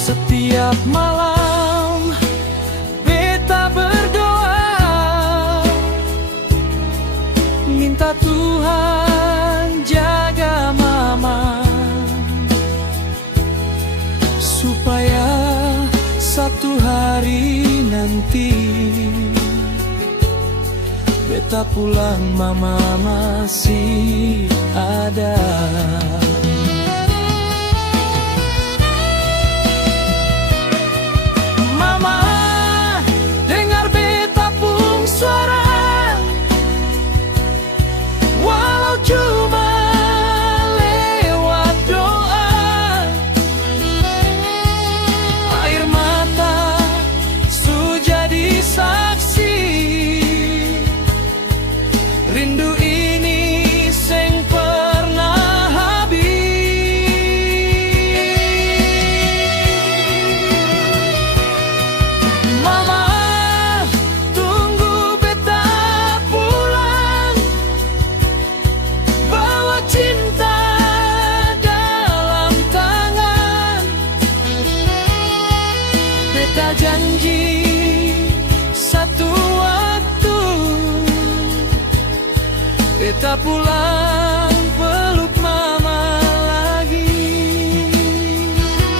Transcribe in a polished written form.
Setiap malam beta berdoa, minta Tuhan jaga mama, supaya satu hari nanti beta pulang mama masih ada. Rindu ini seng pernah habis. Mama, tunggu beta pulang, bawa cinta dalam tangan. Beta janji satu waktu beta pulang